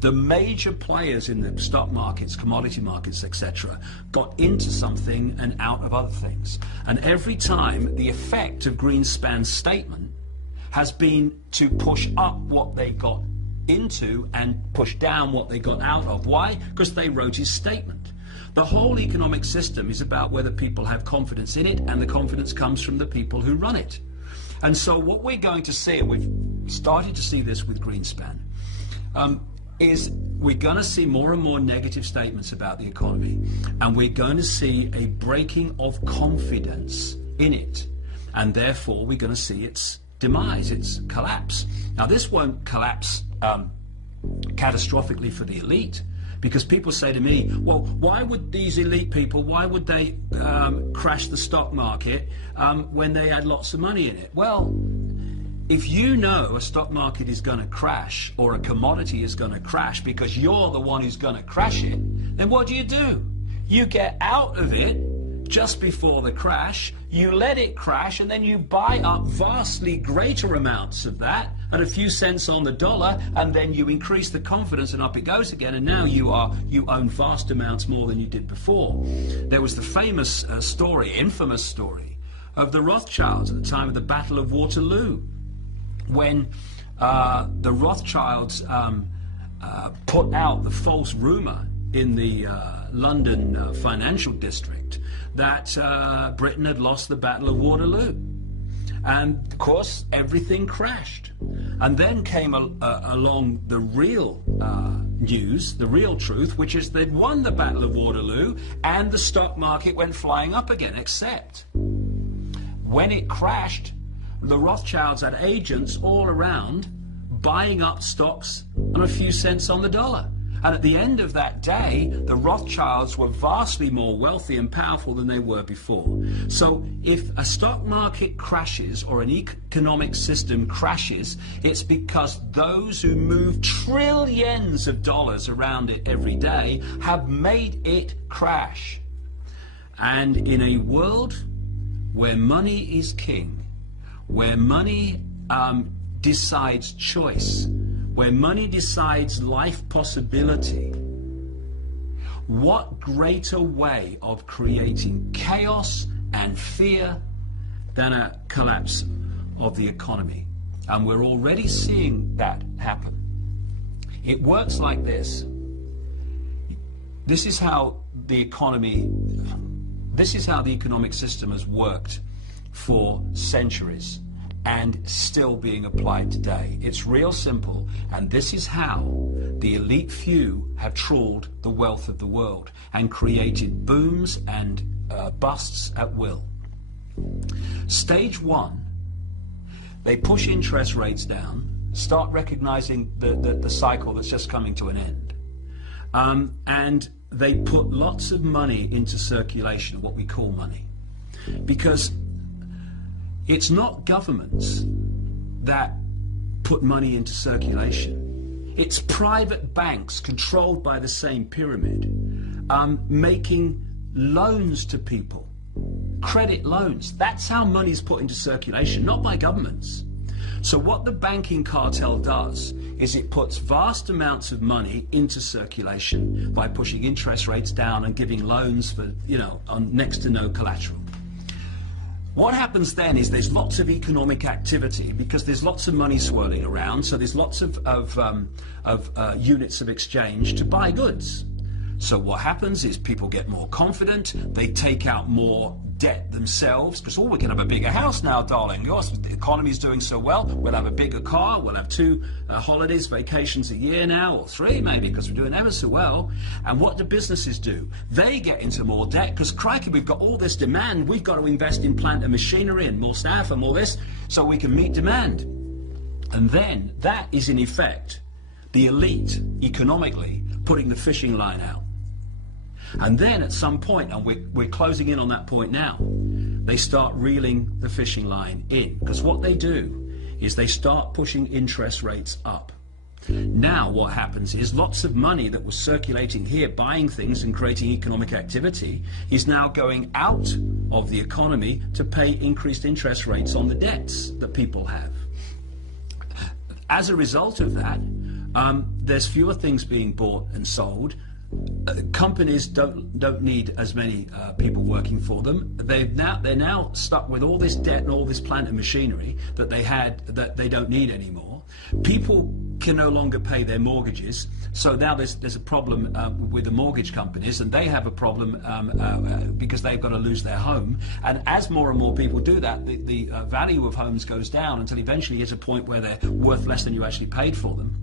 The major players in the stock markets, commodity markets, etc., got into something and out of other things. And every time, the effect of Greenspan's statement has been to push up what they got into and push down what they got out of. Why? Because they wrote his statement. The whole economic system is about whether people have confidence in it, and the confidence comes from the people who run it. And so what we're going to see, and we've started to see this with Greenspan, is we're going to see more and more negative statements about the economy, and we're going to see a breaking of confidence in it, and therefore we're going to see its demise, its collapse. Now, this won't collapse catastrophically for the elite, because people say to me, well, why would these elite people, why would they crash the stock market when they had lots of money in it? Well, if you know a stock market is going to crash, or a commodity is going to crash because you're the one who's going to crash it, then what do? You get out of it just before the crash, you let it crash, and then you buy up vastly greater amounts of that at a few cents on the dollar, and then you increase the confidence and up it goes again, and now you own vast amounts more than you did before. There was the famous infamous story of the Rothschilds at the time of the Battle of Waterloo, when the Rothschilds put out the false rumor in the London financial district that Britain had lost the Battle of Waterloo. And of course, everything crashed. And then came along the real news, the real truth, which is they'd won the Battle of Waterloo, and the stock market went flying up again, except when it crashed, the Rothschilds had agents all around buying up stocks on a few cents on the dollar. And at the end of that day, the Rothschilds were vastly more wealthy and powerful than they were before. So if a stock market crashes or an economic system crashes, it's because those who move trillions of dollars around it every day have made it crash. And in a world where money is king, where money decides choice, where money decides life possibility, what greater way of creating chaos and fear than a collapse of the economy? And we're already seeing that happen. It works like this. This is how the economic system has worked for centuries and still being applied today. It's real simple, and this is how the elite few have trawled the wealth of the world and created booms and busts at will. Stage one, they push interest rates down, start recognizing the cycle that's just coming to an end, and they put lots of money into circulation, what we call money, because it's not governments that put money into circulation. It's private banks controlled by the same pyramid, making loans to people, credit loans. That's how money's put into circulation, not by governments. So what the banking cartel does is it puts vast amounts of money into circulation by pushing interest rates down and giving loans for, on next to no collateral. What happens then is there's lots of economic activity because there's lots of money swirling around, so there's lots of units of exchange to buy goods. So what happens is people get more confident, they take out more debt themselves, because, we can have a bigger house now, darling. Gosh, the economy's doing so well, we'll have a bigger car, we'll have 2 holidays, vacations a year now, or 3 maybe, because we're doing ever so well. And what do businesses do? They get into more debt, because crikey, we've got all this demand, we've got to invest in plant and machinery and more staff and all this, so we can meet demand. And then, that is in effect, the elite, economically, putting the fishing line out. And then at some point, and we're closing in on that point now, they start reeling the fishing line in. Because what they do is they start pushing interest rates up. Now what happens is lots of money that was circulating here, buying things and creating economic activity, is now going out of the economy to pay increased interest rates on the debts that people have. As a result of that, There's fewer things being bought and sold. Companies don't need as many people working for them. They're now stuck with all this debt and all this plant and machinery that they had that they don't need anymore. People can no longer pay their mortgages, so now there's a problem with the mortgage companies, and they have a problem because they've got to lose their home. And as more and more people do that, the value of homes goes down until eventually it's a point where they're worth less than you actually paid for them.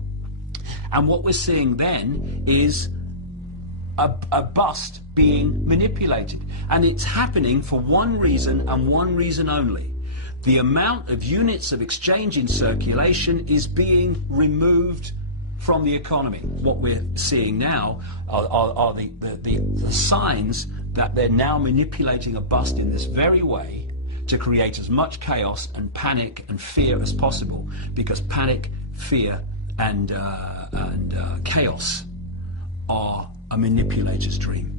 And what we're seeing then is a bust being manipulated. And it's happening for one reason and one reason only. The amount of units of exchange in circulation is being removed from the economy. What we're seeing now are the signs that they're now manipulating a bust in this very way to create as much chaos and panic and fear as possible, because panic, fear, and chaos are a manipulator's dream.